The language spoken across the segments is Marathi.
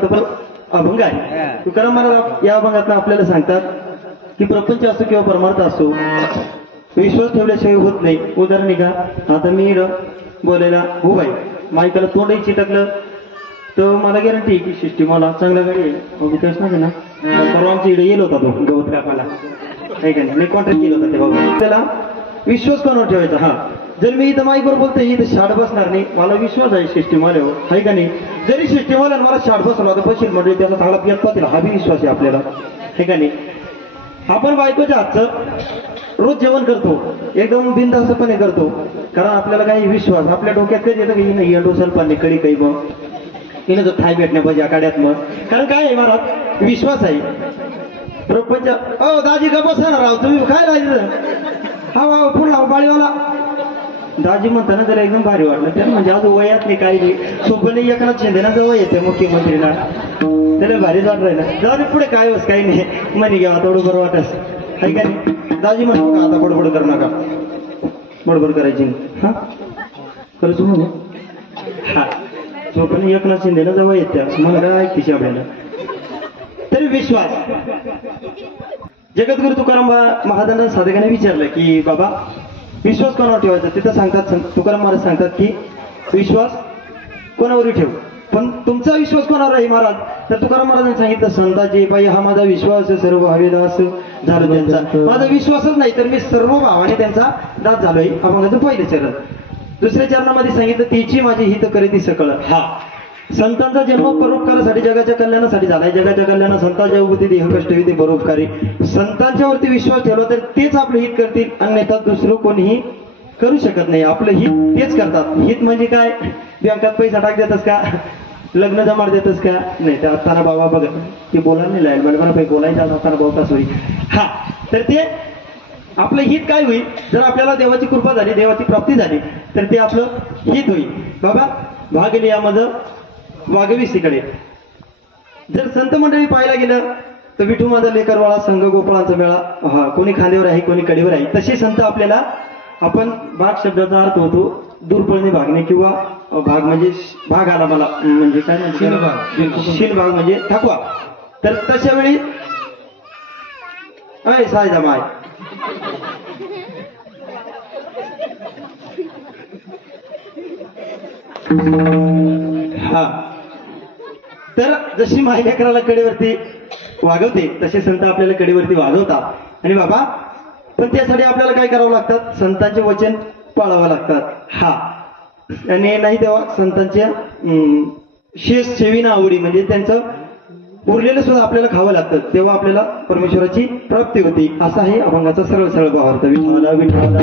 अर्थपर अभंग आहे. तुकाराम महाराज या अभंगातून आपल्याला सांगतात की प्रपंच असो किंवा परमार्थ असो, विश्वास ठेवल्याशिवाय होत नाही. उदाहरण घ्या, आता मी बोलायला हो बाई माईकाला तोंडही चिटकलं तर मला गॅरंटी की सिस्टीम मला चांगला गाडी आहे. विकास नाही ना, परवा आमच्या इकडे येलो होता तो गवत कापाला, नाही का नाही, मी कॉन्ट्रॅक्ट केलं होतं तेव्हा. त्याला विश्वास कोणावर ठेवायचा? हा, जर मी इथं माईकवर बोलतोय इथं शाट बसणार नाही, मला विश्वास आहे सिस्टीम वाल्यावर, आहे का नाही. जरी सिस्टीम वाल्यानं मला शाट बसवला तर बसेल म्हणजे त्याला चांगला पेट पाहतील, हा बी विश्वास आहे आपल्याला, आहे का नाही. आपण बायकोच्या हातचं रोज जेवण करतो, एकदम बिनधास्तपणे करतो, कारण आपल्याला काही विश्वास आपल्या डोक्यात कधी येतं की नाही या डोसाला पाणी कडी काही मग तिने जो थाय भेटण्या पाहिजे आकाड्यात मग, कारण काय आहे महाराज विश्वास आहे. प्रपंच दाजी का बसा ना राव तुम्ही काय राहायचं, हा वा पुन्हा बाळीवाला दाजी म्हणताना जरा एकदम भारी वाटलं. त्याला म्हणजे आज वयात नाही काही नाही, सोपने एकनाथ शिंदे ना जवळ येते मुख्यमंत्रीला, त्याला भारीच वाट राहिला. जाऊ पुढे काय बस काही नाही म्हणे घ्या थोडं बरं वाटस, आहे का नाही. दाजी म्हणतो का आता बडबड कर नका, बडबड करायची हा खरंच म्हणून हा सोपने एकनाथ शिंदे ना जवळ येत्या मला काय खिशा आपल्याला. तरी विश्वास, जगद्गुरु तुकाराम महाराजांना साधकाने विचारलं की बाबा विश्वास कोणावर ठेवायचा. तिथं सांगतात तुकाराम महाराज सांगतात की विश्वास कोणावरही ठेव, पण तुमचा विश्वास कोणावर आहे महाराज. तर तुकाराम महाराजांनी सांगितलं संताजी बाई हा माझा विश्वास सर्व भावेला असं झालं त्यांचा, माझा विश्वासच नाही तर मी सर्व भावाने त्यांचा दास झालोय. अभंगाचं पहिलं चरण. दुसऱ्या चरणामध्ये सांगितलं तिची माझी हित करीती सकळ. हा, संतांचा जन्म परोपकारासाठी जगाच्या कल्याणासाठी झालाय. जगाच्या कल्याणा संतांच्या उभती देह कष्ट होते परोपकारी. संतांच्या वरती विश्वास ठेवला तर तेच आपलं हित करतील, अन्यथा दुसरं कोणीही करू शकत नाही. आपलं हित तेच करतात. हित म्हणजे काय, बँकात पैसा टाक देतस का, लग्न जमाड देतस का नाही. तर असताना बाबा बघ ते बोलायला नाही लागेल मला बरं बोलायचं असताना भाऊ कसं होईल. हा, तर ते आपलं हित काय होईल, जर आपल्याला देवाची कृपा झाली देवाची प्राप्ती झाली तर ते आपलं हित होईल. बाबा भाग गेले यामध्ये वाघविसीकडे. जर संत मंडळी पाहायला गेलं तर विठू माझा लेकरवाळा संघ गोपाळांचा मेळा, हा कोणी खांद्यावर आहे कोणी कडेवर आहे. तसे संत आपल्याला, आपण भाग शब्दाचा अर्थ होतो दूरपळणी भागणे किंवा भाग म्हणजे भाग आला मला म्हणजे काय म्हणजे शील भाग म्हणजे थकवा. तर तशा वेळी अय सायदा माय हा, तर जशी माई लेकराला कडेवरती वागवते तसे संत आपल्याला कडेवरती वागवतात. आणि बाबा पण त्यासाठी आपल्याला काय करावं लागतात, संतांचे वचन पाळावं लागतात. हा, आणि नाही तेव्हा संतांच्या शेष सेवीना आवडी म्हणजे त्यांचं उरलेलं सुद्धा आपल्याला खावं लागतं, तेव्हा आपल्याला परमेश्वराची प्राप्ती होती. असा आहे अभंगाचा सरळ सरळ भावार्थ. विठ्ठला विठ्ठला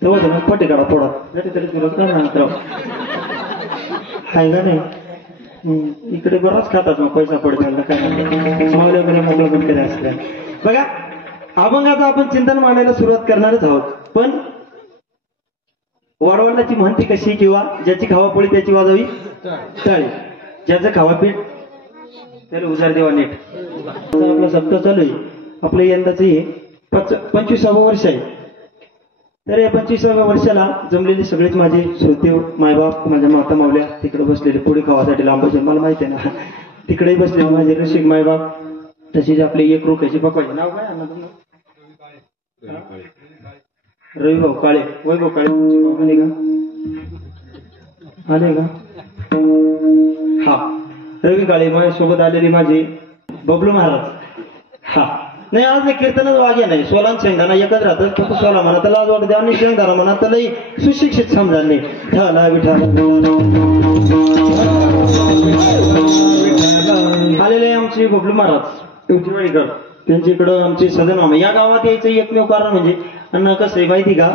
तेव्हा पटे काढा थोडा आहे का नाही. इकडे बराच खातात मग पैसा पडतो काय मावल्या वगैरे मोकळं पण कधी असल्या. बघा अभंगाचं आपण चिंतन मांडायला सुरुवात करणारच आहोत, पण वाडवडिलाची म्हणती कशी किंवा ज्याची खावापोळी त्याची वाजावी टाळी, ज्याचं खावापीठ त्याला उजार देवा नीट. आपला सप्ताह चालू आहे, आपलं यंदाच हे 25वं वर्ष आहे. तर या 25व्या वर्षाला जमलेले सगळेच माझे श्रोते मायबाप माझ्या माता मावल्या तिकडे बसलेले पुढे खावासाठी लांब मला माहिती आहे ना, तिकडे बसलेले माझे रसिक मायबाप. तसेच आपले एक रोख्याचे पकवायचे नाव काय अण्णा तुमचं, रविभाऊ काळे, वैभव काळे आले का, आले का. हा, रवी काळे माझ्या सोबत आलेले माझे बबलू महाराज. हा नाही आज नाही कीर्तनच वाग्या नाही, सोलान शेंगदाणा एकच राहतं, फक्त सोला म्हणा त्याला आज वाटत आणि शेंगदाणा म्हणा त्यालाही सुशिक्षित समजा नाही. ठेवला विठाला आलेले आमचे बबलू महाराज उठवाडीकर, त्यांच्या इकडं आमचे सदन मामा. या गावात यायचं एकमेव कारण म्हणजे अण्णा कसं आहे माहिती का,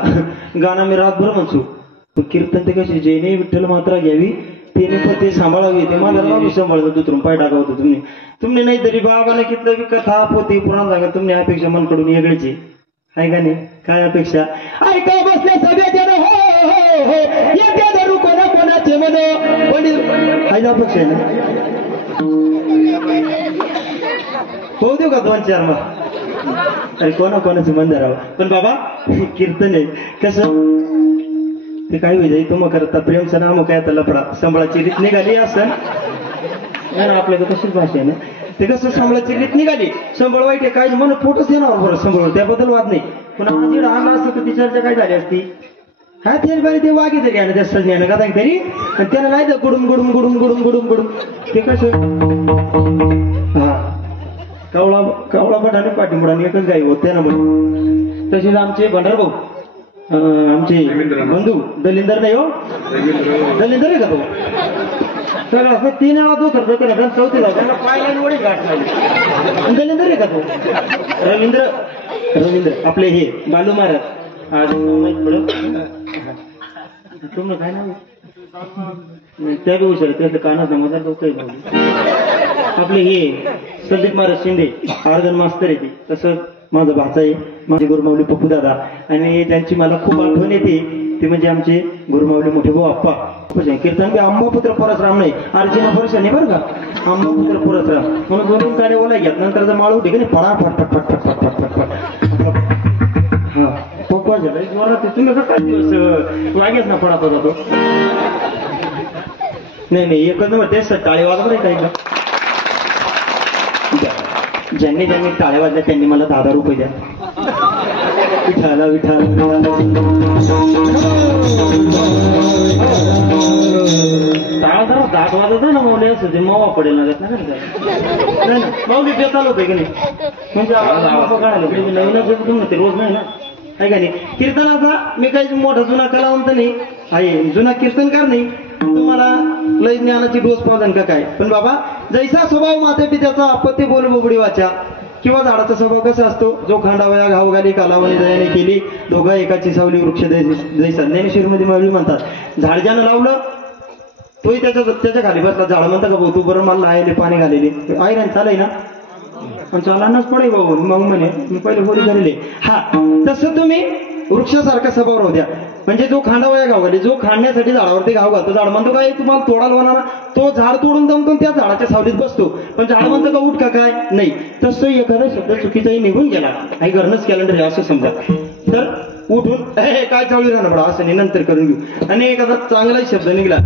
गाणं मी रातभर म्हणतो पण कीर्तन ते कसे जेने विठ्ठल मात्रा घ्यावी तेने पण ते सांभाळावी, ते माझ्या बाबी सांभाळतो दुसरून पाय टाका होतो तुम्ही नाही तरी बाबाने कितलं बी कथा पोती पुराण सांगा तुम्ही अपेक्षा मनकडून वेगळीच आहे का नाही. काय अपेक्षा ऐका बसले सगळे जण हो येते धरू कोणा कोणाचे म्हण वडील हाय अपेक्षा आहे ना. होऊ देऊ का 2-4 मग, अरे कोणाकोणाचं मन धरावं. पण बाबा कीर्तन आहे कसं ते काय होईल तो मग करता प्रेमचं नाम काय आता लफडा संबळाची रीत निघाली असं नाही ना आपल्याकडे तशीच भाषा आहे ना ते कसं संबळाची रीत निघाली संबळ वाईट आहे काय म्हणून फोटोच येणार बरं संबळ त्याबद्दल वाद नाही पण आज आणला असतं तर ती चर्चा काय झाली असती हा ते बरे ते वागे तरी आणि त्या सजण्यानं का तरी आणि त्याला नाही तर गुडूम गुडूम गुडूम गुडूम गुडूम गुडूम ते कसं हा कावळा कावळा बटाने पाठीमुडाने एकच गाई होत त्या ना म्हणून तसेच आमचे भंडार भाऊ आमचे बंधू दलिंदर नाही हो दलिंदर आहे का भाऊ तर असं 3 वेळा तो खर्च केला चौथी त्यांना पायला वडील गाठ लागली दलिंदर आहे का तो रवींद्र रवींद्र आपले हे बालू महाराज आज माहित पडत तुमनं काय नाव त्या बी हुशार त्याचं कानाचा मजा तो काही आपले हे संदीप महाराज शिंदे आर्गन मास्तर आहे ते तसं माझं भाचा आहे माझे गुरुमाऊली पप्पू दादा आणि त्यांची मला खूप आठवण येते ते म्हणजे आमचे गुरुमाऊली मोठे भाऊ आप्पा कीर्तन बी अंबापुत्र परसराम नाही अर्जुन वर्ष नाही बरं का अंबापुत्र परसराम म्हणून 2 काड्या ओला घ्यात नंतर जर माळू ठिकाणी फडा फट फट फट फट फट फट फट हा पप्पा झाला जोरात तुम्ही का काय दिवस वागेच ना फडा जातो नाही नाही एकच नंबर तेच टाळे वाजवत आहे काही ज्यांनी ज्यांनी टाळ्या वाजल्या त्यांनी मला 10,000 रुपये द्या विठाला विठाला टाळा जरा दाट वाजत ना माऊली असं ते मावा पडेल ना माऊली बेताल होते की नाही म्हणजे कळालं नवीन ते रोज नाही ना आहे का नाही कीर्तनाचा मी काही मोठा जुना कलावंत नाही आहे जुना कीर्तनकार नाही तुम्हाला लय ज्ञानाची डोस पावलं का काय पण बाबा जैसा स्वभाव माते पित्याचा आपत्ती बोल बोबडी वाचा किंवा झाडाचा स्वभाव कसा असतो जो खांडावया घाव घाली कालावणी दयाने केली दोघं एकाची सावली वृक्ष जैसा ज्ञानेश्वरीमध्ये मावली म्हणतात झाड ज्यानं लावलं तोही त्याच्या खाली बसला झाड म्हणता का भाऊ तू बरं मला लायले पाणी घालेले आई ना चालय ना पण चालानाच पडे भाऊ मग म्हणे मी पहिले बोली झालेले हा तसं तुम्ही वृक्षासारखा स्वभाव राहू द्या म्हणजे जो खांडावया घाव घाली जो खांडण्यासाठी झाडावरती घाव घालतो झाड म्हणतो काय तुम्हाला तोडायला होणार तो झाड तोडून जमतो त्या झाडाच्या सावलीत बसतो पण झाड म्हणतो का उठ का काय नाही तसं एखादा शब्द चुकीचाही निघून गेला काही घरनच कॅलेंडर असं समजा तर उठून काय चालू राहणार बडा असं नाही नंतर करून घेऊ आणि एखादा चांगलाही शब्द निघला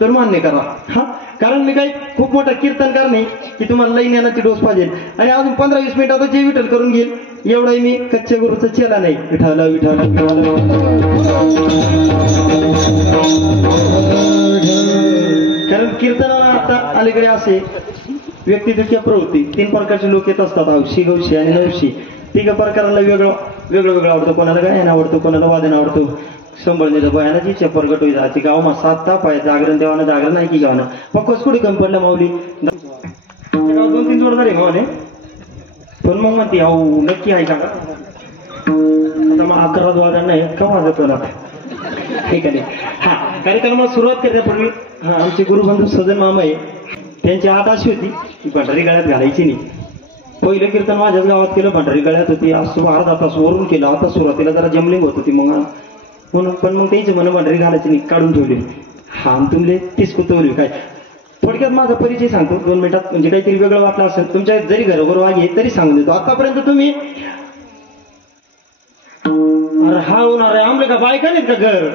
तर मान्य करा हा कारण मी काही खूप मोठा कीर्तनकार नाही की तुम्हाला लई ज्ञानाची डोस पाहिजे आणि अजून 15-20 मिनिटात जे विठ्ठल करून घेईल एवढाही मी कच्च्या गुरुचा चेला नाही विठाला विठाला कारण कीर्तनाला आता अलीकडे असे व्यक्तिदुख्या प्रवृत्ती 3 प्रकारचे लोक येत असतात हौशी गौशी आणि नवशी 3 प्रकाराला वेगळं वेगळं आवडतं कोणाला गायन आवडतं कोणाला वादन आवडतं संबळणीचं बयानाची इच्छा प्रगट होई जायची गावमा 7 ताप आहे जागरण देवानं जागरण नाही की गावनं मग कसकुडी कमी पडलं माऊली 2-3 जोडदार आहे मावले पण मग म्हणते अहो नक्की आहे का आता मग 11 वाजता नाही का वाजत मला ठीक आहे हा कार्यक्रमाला सुरुवात करण्यापूर्वी हा आमचे गुरुबंधू सजन मामा आहे त्यांची आत अशी होती की भंडारी गळ्यात घालायची नाही पहिलं कीर्तन माझ्याच गावात केलं भंडारी गळ्यात होती आज अर्धा तास वरून केलं आता सुरुवातीला जरा जमलिंग होत होती मग म्हणून पण मग त्यांची म्हणून भंडारी घालायची नाही काढून ठेवली हा तुमले तीच कुतवली काय थोडक्यात माझा परिचय सांगतो 2 मिनिटात म्हणजे काहीतरी वेगळं वाटलं असेल तुमच्या जरी घरोघर वागे तरी सांगून देतो आतापर्यंत तुम्ही अरे हा होणार आहे आमले का बायका नाहीत का घर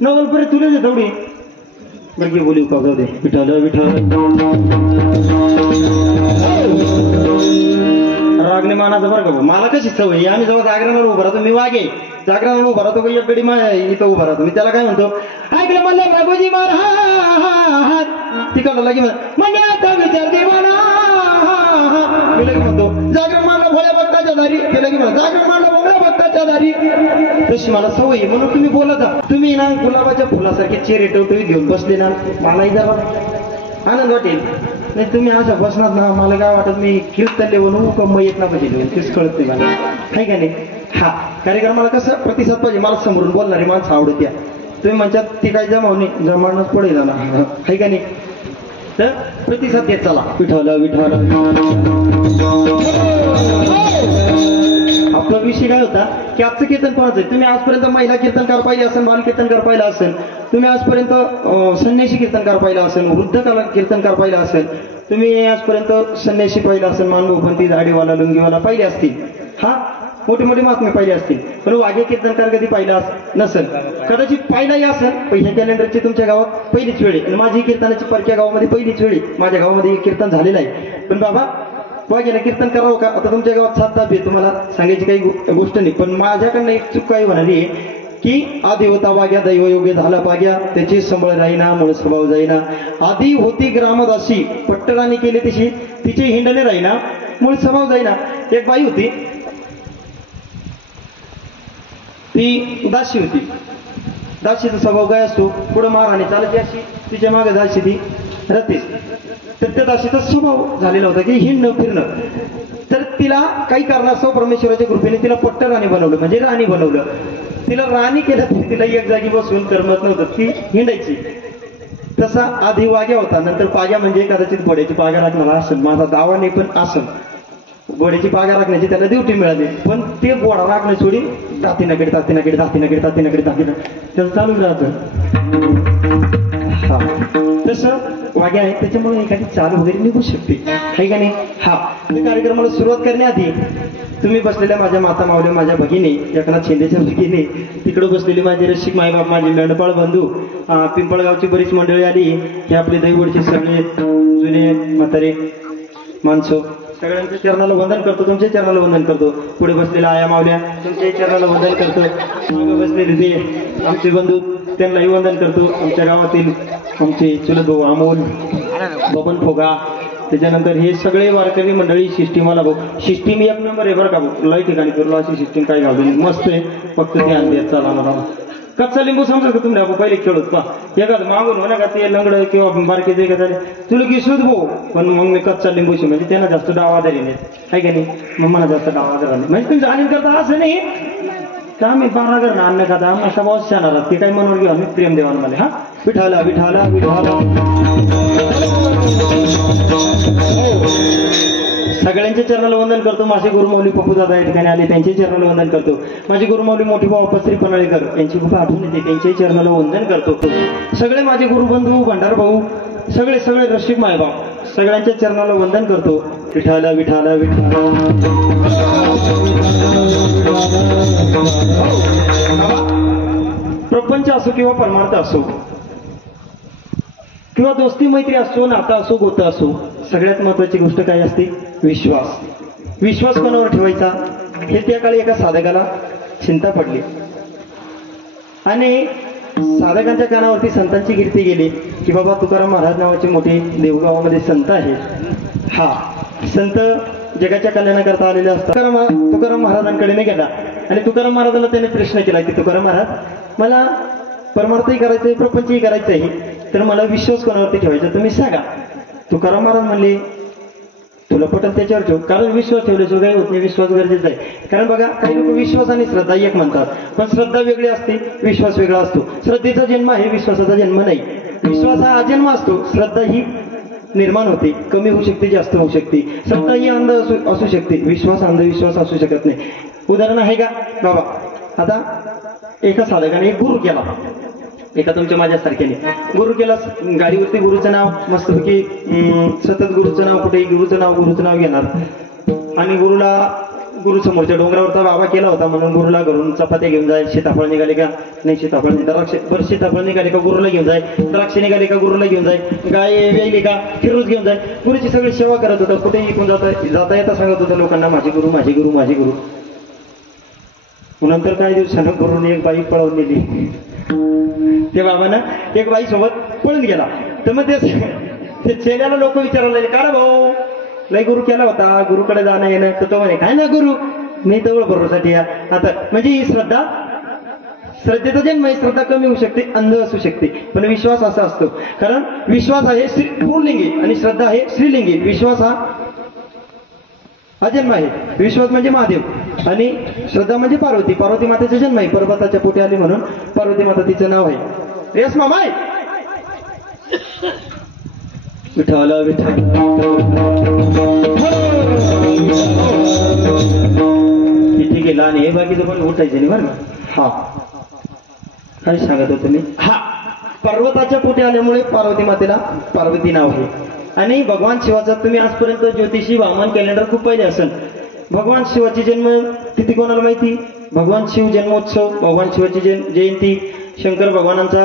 नवलपर्यंत तुला दे तेवढी बघी बोलू का जाऊ दे विठाल विठाल रागने मानाचं बरं का मला कशी सवय आम्ही जेव्हा जागरणावर उभा राहतो मी वागे जागरणावर उभा राहतो एक गडी इथं उभा राहतो मी त्याला काय म्हणतो ऐकलं म्हणलं प्रभूजी महाराज तिकडला लगे म्हणजे आता विचार दे मी लगे म्हणतो जागरण मांडला भोळ्या भक्ताच्या दारी ते लगे म्हणा जागरण मांडला भोळ्या भक्ताच्या दारी तशी मला सवय म्हणून तुम्ही बोलत जा तुम्ही ना गुलाबाच्या फुलासारखे चेहरे टवटवी घेऊन बसले ना मलाही जरा आनंद वाटेल नाही तुम्ही असं बसणार ना मला काय वाटत मी कीर्तन लेवून कम येत ना पाहिजे तेच कळत नाही मला आहे का नाही हा कार्यक्रमाला कसं प्रतिसाद पाहिजे मला समोरून बोलणारी माणसं आवडत या तुम्ही म्हणतात ती काही जमावणी जमावणंच पडेल ना आहे का नाही तर प्रतिसाद देत चला विठवलं आपला विषय काय होता की आजचं कीर्तन कोणाचं आहे तुम्ही आजपर्यंत महिला कीर्तनकार पाहिले असेल बाल कीर्तनकार पाहिला असेल तुम्ही आजपर्यंत संन्यासी कीर्तनकार पाहिला असेल वृद्ध कीर्तनकार पाहिला असेल तुम्ही आजपर्यंत संन्यासी पाहिला असेल मानभूपंथी दाढीवाला लुंगीवाला पाहिले असतील हा मोठे मोठे महात्मे पाहिले असतील, पण वाघे कीर्तनकार कधी पाहिला नसेल, कदाचित पाहिलाही असेल. पण ह्या कॅलेंडरची तुमच्या गावात पहिलीच वेळ आहे आणि माझी कीर्तनाची परक्या गावामध्ये पहिलीच वेळ आहे. माझ्या गावामध्ये कीर्तन झालेलं आहे. पण बाबा वाघेला कीर्तन करावं का? आता तुमच्या गावात 7 ताप आहे, तुम्हाला सांगायची काही गोष्ट नाही. पण माझ्याकडनं एक चूक काही म्हणाली की आधी होता वाग्या दैव योग्य झाला पाग्या, त्याची संबळ राहीना मूळ स्वभाव जाईना. आधी होती ग्रामदासी पट्टराणी केली तशी, तिचे हिंडणे राहीना मूळ स्वभाव जाईना. एक बाई होती, ती दासी होती. दासीचा स्वभाव काय असतो? पुढे महाराणी चालती अशी, तिच्या मागे दासी ती रतीस. तर त्या दासीचा स्वभाव झालेला होता की हिंडणं फिरणं. तर तिला काही कारणास्तव परमेश्वराच्या कृपेने तिला पट्टराणी बनवलं, म्हणजे राणी बनवलं. तिला राणी केलं तरी तिला एक जागी बसून करमत नव्हतं, ती हिंडायची. तसा आधी वाग्या होता, नंतर पाग्या म्हणजे कदाचित घोड्याची पागा राखणारा असेल, माझा दावा नाही पण असेल. घोड्याची पागा राखण्याची त्याला ड्युटी मिळाली, पण ते घोडा राखणं सोडी दातीनाकडे दातीनाकडे दातीनाकडे दातीनाकडे दातीना त्याचं चालूच राहतं. हा तसं वाग्या आहे, त्याच्यामुळे एखादी चाल वगैरे निघू शकते, आहे का नाही? हा कार्यक्रमाला सुरुवात करण्याआधी तुम्ही बसलेल्या माझ्या माता मावल्या, माझ्या भगिनी, एकनाथ शिंदेच्या भगिनी, तिकडे बसलेली माझे रसिक मायबाप, माझे मेंढपाळ बंधू, पिंपळगावची बरीच मंडळी आली. हे आपले दैवडचे सगळे जुने म्हातारे माणसं, सगळ्यांच्या चरणाला वंदन करतो, तुमच्या चरणाला वंदन करतो. पुढे बसलेल्या आया मावल्या, तुमच्या चरणाला वंदन करतो. मागे बसलेले ते आमचे बंधू, त्यांनाही वंदन करतो. आमच्या गावातील आमचे चुलत भाऊ अमोल, बबन फोगा, त्याच्यानंतर हे सगळे वारकरी मंडळी. सिस्टीमाला भाऊ, सिस्टीम एक नंबर आहे बरं का भाऊ, लई ठिकाणी फिरलो अशी सिस्टीम काय घालून मस्त आहे. फक्त ते आणले चला मला कच्चा लिंबू समजा का तुम्ही? आपण पहिले खेळत पा एखाद मागून होण्या का ते लंगड किंवा बारकेचे का झाले तुला की शोध भाऊ, पण मग मी कच्चा लिंबूशी म्हणजे त्यांना जास्त डावादारी नाही, आहे का नाही? मग मला जास्त डावादार नाही, म्हणजे तुम्ही जाणीव करता असं नाही का आम्ही 12 घरनं अन्न खाता, आम्हाला सभाच शाणार ते काही मनवर घेऊ आम्ही प्रेम देवान मला. हा विठाला विठाला विठाला. सगळ्यांच्या चरणाला वंदन करतो. माझे गुरुमौली पप्पूदादा या ठिकाणी आले, त्यांच्या चरणाला वंदन करतो. माझे गुरुमौली मोठी भाऊ अपश्री पनळेकर, यांची खूप आठवण येते, त्यांच्याही चरणाला वंदन करतो. सगळे माझे गुरुबंधू, भंडार भाऊ, सगळे सगळे रसिक मायबाप, सगळ्यांच्या चरणाला वंदन करतो. विठाला विठाला विठाला. प्रपंच असो किंवा परमार्थ असो किंवा दोस्ती मैत्री असो, नाता असो, गोत असो, सगळ्यात महत्वाची गोष्ट काय असते? विश्वास. विश्वास कोणावर ठेवायचा हे त्या काळी एका साधकाला चिंता पडली आणि साधकांच्या कानावरती संतांची कीर्ती गेली की बाबा तुकाराम महाराज नावाचे मोठे देवगावामध्ये संत आहेत. हा संत जगाच्या कल्याणाकरता आलेले असतात. तुकाराम महाराजांकडे नाही गेला आणि तुकाराम महाराजांना त्याने प्रश्न केला की तुकाराम महाराज, मला परमार्थही करायचंय, प्रपंचही करायचंय, तर मला विश्वास कोणावरती ठेवायचा तुम्ही सांगा. तुकाराम महाराज म्हणले तुला पटल त्याच्यावर ठेव, कारण विश्वास ठेवल्याशिवाय काही होत नाही, विश्वास गरजेचा आहे. कारण बघा काही लोक विश्वास आणि श्रद्धा एक म्हणतात, पण श्रद्धा वेगळी असते, विश्वास वेगळा असतो. श्रद्धेचा जन्म आहे, विश्वासाचा जन्म नाही. विश्वास हा अजन्म असतो, श्रद्धा ही निर्माण होते, कमी होऊ शकते, जास्त होऊ शकते. श्रद्धा ही अंध असू शकते, विश्वास अंधविश्वास असू शकत नाही. उदाहरण आहे का बाबा? आता एका साधकाने एक गुरु केला, एका तुमच्या माझ्यासारख्याने गुरु केला. गाडीवरती गुरुचं नाव मस्तपैकी सतत गुरुचं नाव, कुठेही गुरुचं नाव घेणार आणि गुरु समोरच्या डोंगरावरचा बाबा केला होता म्हणून गुरुला घरून चपात्या घेऊन जाय. सीताफळ निघाले का? नाही सीताफळ नाही. द्राक्ष, बरं सीताफळ निघाले का? गुरुला घेऊन जाय. द्राक्ष निघाले का? गुरुला घेऊन जाय. गाय वेगली का? फिरूच घेऊन जाय. गुरुची सगळी सेवा करत होता, कुठेही इकून जाता येता सांगत होता लोकांना माझे गुरु माझे गुरु माझे गुरु. नंतर काही दिवसानं गुरुने एक बाई पळवून नेली. त्या बाबानं एक बाई सोबत पळून गेला. तर मग ते चेल्याला लोक विचारायला लागले, का रे भाऊ लय गुरु केला होता, गुरुकडे जाणं येणं? तर तो म्हणे काय ना गुरु मी तर बरोबरसाठी या. आता म्हणजे ही श्रद्धा, श्रद्धेचा जन्म आहे. श्रद्धा कमी होऊ शकते, अंध असू शकते, पण विश्वास असा असतो. कारण विश्वास आहे पुल्लिंगी आणि श्रद्धा आहे स्त्रीलिंगी. विश्वास हा अजन्म आहे. विश्वास म्हणजे महादेव आणि श्रद्धा म्हणजे पार्वती. पार्वती मातेचा जन्म आहे, पर्वताच्या पोटी आली म्हणून पार्वती माता तिचं नाव आहे. रेस मामाय विठाला विठा. किती गेला आणि हे बाकीचं पण उठायचं नाही बरं ना. हा काय सांगत होतो मी? हा पर्वताच्या पोटी आल्यामुळे पार्वती मातेला पार्वती नाव आहे. आणि भगवान शिवाचा तुम्ही आजपर्यंत ज्योतिषी वामन कॅलेंडर खूप पाहिले असेल. भगवान शिवाची जन्म तिथी कोणाला माहिती? भगवान शिव जन्मोत्सव, भगवान शिवाची जयंती, शंकर भगवानांचा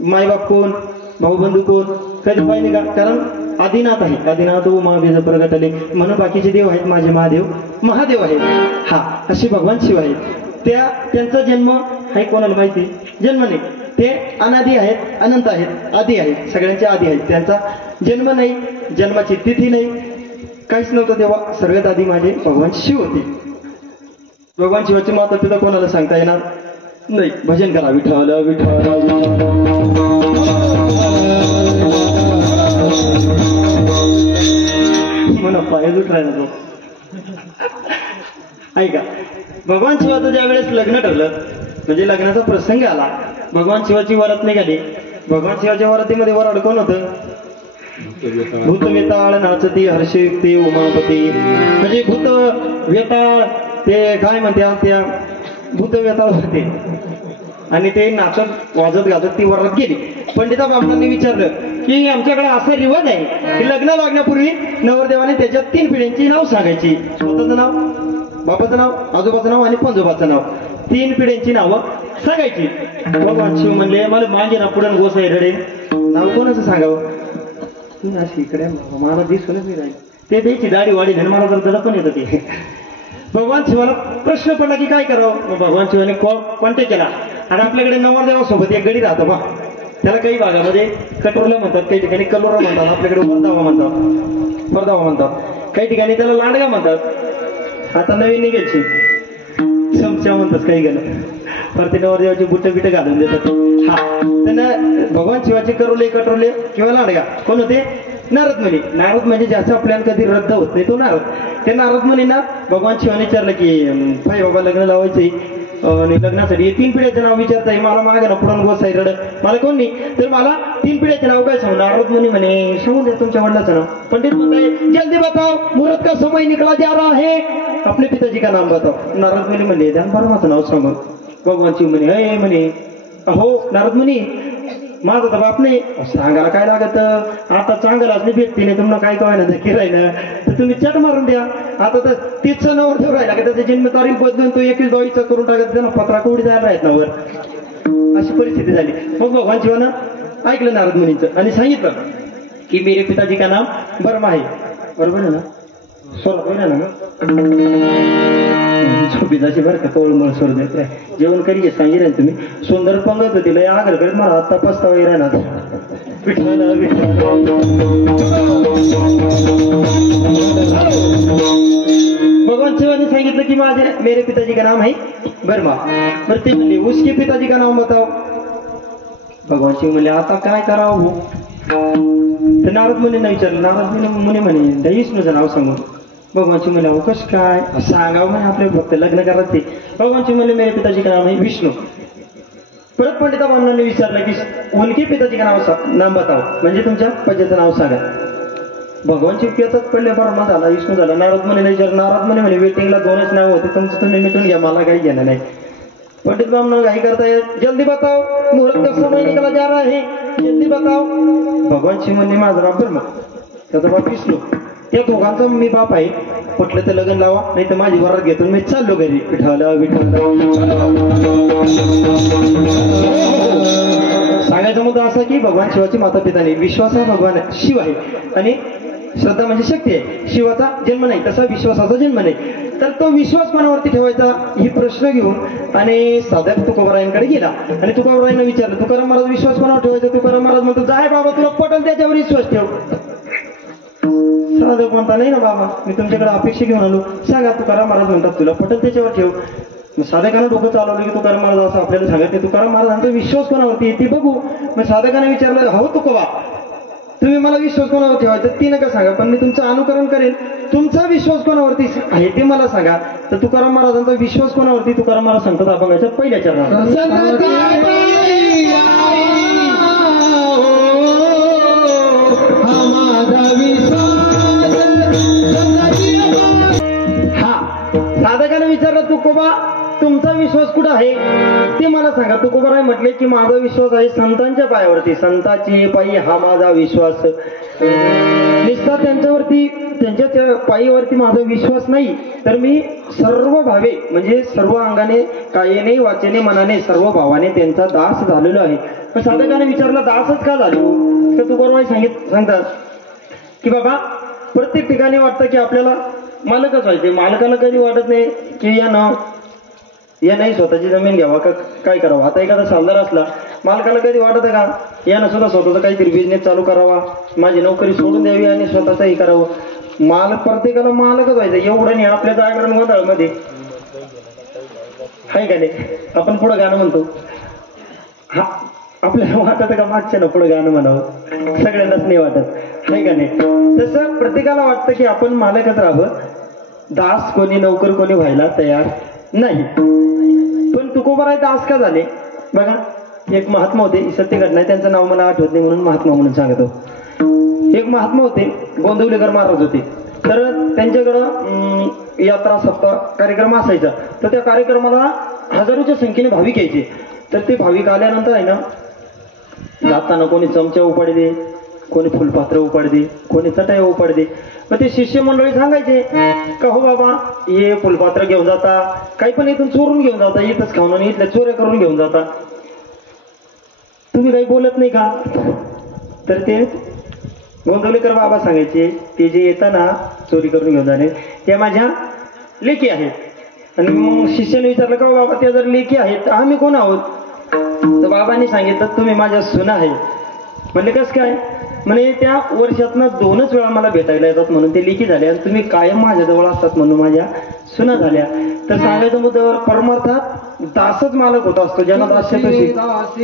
मायबाप कोण, भाऊबंधू कोण, कधी पाहिले का? कारण आदिनाथ आहे, आदिनाथ उमाबीज प्रगट आले म्हणून बाकीचे देव आहेत, माझे महादेव महादेव आहेत. हा असे भगवान शिव आहेत. त्यांचा जन्म आहे कोणाला माहिती? जन्म नाही, ते अनादी आहेत, अनंत आहेत, आदी आहेत, सगळ्यांचे आदी आहेत. त्यांचा जन्म नाही, जन्माची तिथी नाही, काहीच नव्हतं तेव्हा. सर्वात आधी माझे भगवान शिव होते. भगवान शिवाची माता पिता कोणाला सांगता येणार नाही. भजन करा विठ्ठल विठ्ठल. मला पाय उठरायला तो. ऐका, भगवान शिवाचं ज्या वेळेस लग्न ठरलं, म्हणजे लग्नाचा प्रसंग आला, भगवान शिवाची वरात निघाली. भगवान शिवाच्या वरातीमध्ये वराड कोण होतं? भूत वेताळ नाचती हर्षयुक्ती उमापती. म्हणजे भूत वेताळ ते काय म्हणते, त्या भूत वेताळ होते आणि ते नाचत वाजत गाजत ती वरात गेली. पंडिता बाबांनी विचारलं की आमच्याकडे असा रिवाज आहे की लग्न लागण्यापूर्वी नवरदेवाने त्याच्यात 3 पिढ्यांची नाव सांगायची. स्वतःचं नाव, बापाचं नाव, आजोबाचं नाव आणि पंजोबाचं नाव, 3 पिढ्यांची नावं सांगायची. भगवान शिव म्हणले मला मागे ना पुढे गोसाई रडे, नाव कोणाचं सांगावं? अशी इकडे मला दिसूनच नाही राहील. ते द्यायची दाढी वाढी आणि मला जर पण येतं ते. भगवान शिवाला प्रश्न पडला की काय करावं. मग भगवान शिवाने कॉन्टॅक्ट केला आणि आपल्याकडे नवरदेवासोबत एक गडी राहतो बा, त्याला काही भागामध्ये कटोरला म्हणतात, काही ठिकाणी कलोरा म्हणतात, आपल्याकडे वरदावा म्हणतात, परदावा म्हणतात, काही ठिकाणी त्याला लांडगा म्हणतात. आता नवीन निघायची चमचा म्हणतात काही गेलं, पर ते नवरदेवाची बुट बिट घालून देतात. हा त्यांना भगवान शिवाचे करोले कटोरले किंवा लांडगा कोण होते? नारद मुनी. नारद म्हणजे ज्याचा आपल्याला कधी रद्द होत नाही तो नारद. त्या नारद मुनींना भगवान शिवाने विचारलं की भाई बाबा लग्न लावायचंय आणि लग्नासाठी 3 पिढ्याचं नाव विचारताय, मला मागे ना पुढं गोसाई रड, मला कोण नाही, तर मला 3 पिढ्याचं नाव काय सांगू? नारद मुनी म्हणे सांगून द्या तुमच्या वडिलाचं नाव. पंडित म्हणताय जल्दी बताओ, मुहूर्त का समय निकला जा रहा है, आपले पिताजी का नाम बताओ. नारद मुनी म्हणले ध्यान परमाचं नाव सांगून. भगवान शिव म्हणे अय म्हणे अहो नारद मुनी माझा तर बाप नाही, सांगायला काय लागत, आता चांगलाच नाही भेटते नाही तुम्हाला काय कळायला नक्की राहिलं तर तुम्ही चट मारून द्या. आता तर 30 नवर ठेव राहिला की त्याची जन्मतारीख बदलून तो 21-22 करून टाकत, त्यांना पत्रा कोडी जायला राहत नावर. अशी परिस्थिती झाली. मग भगवान शिवानं ऐकलं नारद मुनींचं आणि सांगितलं की मेरे पिताजी का नाम बर्मा आहे. बरोबर आहे ना? सोडत ना पिताची बरं का तोळमळ सोड देत जेवण करी सांगितलं तुम्ही. सुंदर पंगत होती लय आगर करत मला आता पस्तावा राहणार. भगवान शिवाने सांगितलं की माझे मेरे पिताजी का नाम है बर्मा. बरं ते म्हणले उसके पिताजी का नाम बताओ. भगवान शिव म्हणले आता काय करावं? तर नारद मुनींना विचारलं. नारद मुनी म्हणे विष्णूचं नाव सांगून. भगवान शिव म्हणले कसं काय सांगावं म्हणे आपले भक्त लग्न करत ते. भगवान शिव म्हणले मेरे पिताजी का नाम है विष्णू. परत पंडिता बाबांनी विचारलं की उनके पिताजी का नाम बताओ, म्हणजे तुमच्या पतीचं नाव सांगा. भगवान शिव पियाचाच पडले बर्मा झाला, विष्णू झाला. नारद मुनीला विचारलं. नारद मुनी म्हणे वेटिंगला 2च नाव होते, तुमचं तुम्ही मिटून घ्या, मला काही घेणं नाही. पंडित बाबांना काही करताय जल्दी बताओ, मुहूर्त का समय निकला जा रहा है, जल्दी बताओ. भगवान शिव म्हणले माझा बाप बर्मा, त्याचा बाप विष्णू, त्या दोघांचा मी बाप आहे. कुठलं तर लग्न लावा नाही तर माझी वरात घेतो मी चाललो घरी. विठ्ठल विठ्ठल. सांगायचा मुद्दा असा की भगवान शिवाची माता पिताने विश्वास हा भगवान शिव आहे आणि श्रद्धा म्हणजे शक्ती आहे. शिवाचा जन्म नाही तसा विश्वासाचा जन्म नाही. तर तो विश्वास मनावरती ठेवायचा ही प्रश्न घेऊन आणि साधक तुकोबारायांकडे गेला आणि तुकोबारायांना विचारलं तुकाराम महाराज विश्वास कोणावर ठेवायचा. तुकाराम महाराज म्हणतो जाय बाबा तुला पटल त्याच्यावर विश्वास ठेव. साधक म्हणता नाही ना बाबा मी तुमच्याकडे अपेक्षा घेऊन आलो, सांगा. तुकाराम महाराज म्हणतात तुला पटल त्याच्यावर ठेव. साधकानं डोकं चालवलं की तुकाराम महाराज असं आपल्याला सांगत नाही. तुकाराम महाराजांचा विश्वास कोणावरती ती बघू. मग साधकाने विचारलं हो तुकोबा तुम्ही मला विश्वास कोणावर ठेवायचा ती नका सांगा, पण मी तुमचं अनुकरण करेन. तुमचा विश्वास कोणावरती आहे ते मला सांगा. तर तुकाराम महाराजांचा विश्वास कोणावरती? तुकाराम महाराज सांगतात अभंगाच्या पहिल्या चरणात साधकाने विचारलं तुकोबा तुमचा विश्वास कुठं आहे ते मला सांगा. तुकोबाराय म्हटले की माझा विश्वास आहे संतांच्या पायावरती. संताची पायी हा माझा विश्वास. मी नुसता त्यांच्यावरती त्यांच्या त्या पायीवरती माझा विश्वास नाही, तर मी सर्व भावे म्हणजे सर्व अंगाने, कायेने, वाचेने, मनाने, सर्व भावाने त्यांचा दास झालेलो आहे. पण साधकाने विचारला दासच का झालो, तर तुकोबाई सांगतात की बाबा प्रत्येक ठिकाणी वाटतं की आपल्याला मालकच व्हायचे. मालकाला कधी वाटत नाही की यानं स्वतःची जमीन घ्यावा का काय करावं. आता एखादा सावकार असला, मालकाला कधी वाटतं का यानं सुद्धा स्वतःचा काहीतरी बिझनेस चालू करावा, माझी नोकरी सोडून द्यावी आणि स्वतःचंही करावं. प्रत्येकाला मालकच व्हायचं एवढं नाही. आपल्या जागरण गोंधळामध्ये हाय का नाही, आपण पुढं गाणं म्हणतो, हा आपल्याला वाटत का मागच्या पुढे गाणं म्हणावं, सगळ्यांनाच नाही वाटत, हाय का नाही. तसं प्रत्येकाला वाटतं की आपण मालकच राहावं, दास कोणी नोकर कोणी व्हायला तयार नाही. पण तुकोबाराय दास का झाले बघा. एक महात्मा होते, सत्य घटना आहे, त्यांचं नाव मला आठवत नाही म्हणून महात्मा म्हणून सांगतो. एक महात्मा होते, गोंदवलेकर महाराज होते. तर त्यांच्याकडं यात्रा सप्ताह कार्यक्रम असायचा. तर त्या कार्यक्रमाला हजारोच्या संख्येने भाविक यायचे. तर ते भाविक आल्यानंतर आहे ना, जाताना कोणी चमचा उपाडी दे, कोणी फुलपात्र उपाडी दे, कोणी चटया उपाडी दे. मग ते शिष्य मंडळी सांगायचे का हो बाबा हे फुलपात्र घेऊन जाता, काही पण इथून चोरून घेऊन जाता, इथंच खाऊन आणि इथल्या चोऱ्या करून घेऊन जाता, तुम्ही काही बोलत नाही का. तर ते गोंदवलेकर बाबा सांगायचे ते जे येताना चोरी करून घेऊन जाणे त्या माझ्या लेकी आहेत. आणि मग शिष्याने विचारलं का बाबा त्या जर लेकी आहेत आम्ही कोण आहोत. तर बाबांनी सांगितलं तुम्ही माझ्या सुना आहे. म्हणले कसं काय. म्हणे त्या वर्षातनं 2च वेळा मला भेटायला येतात म्हणून ते लेकी झाल्या, आणि तुम्ही कायम माझ्याजवळ असतात म्हणून माझ्या सुना झाल्या. तर सांगायचं मुद्द्यावर परमार्थात दासच मालक होत असतो, ज्यांना दास्यतशी दास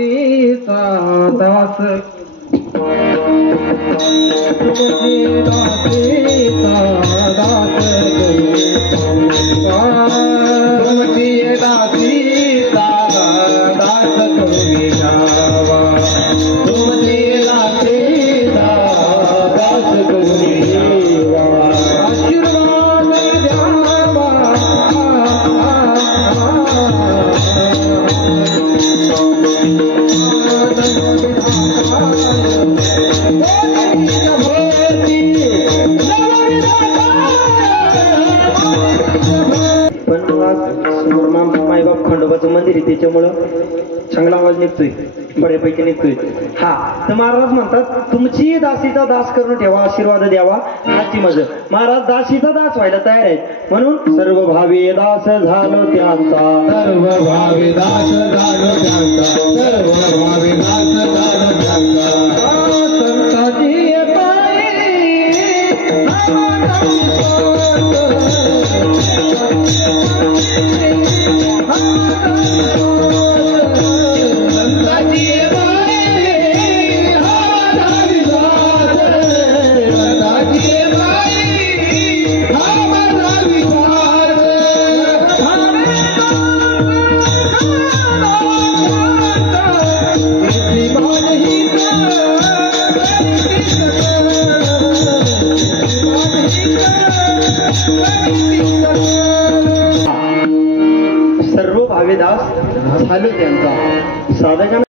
मायबाप खंडोबाचं मंदिर आहे त्याच्यामुळं चांगला आवाज निघतोय, बऱ्यापैकी निघतोय. हा तर महाराज म्हणतात तुमची दासीचा दास करून ठेवा, आशीर्वाद द्यावा हाची मज. महाराज दासीचा दास व्हायला तयार आहेत, म्हणून सर्व भावे दास झालो त्यांचा, सर्व भावे दास झालो त्यांचा, सर्व भावे दास झालो त्यांचा. संताजी सर्व भावे दास झालो त्यांचा. साधकांना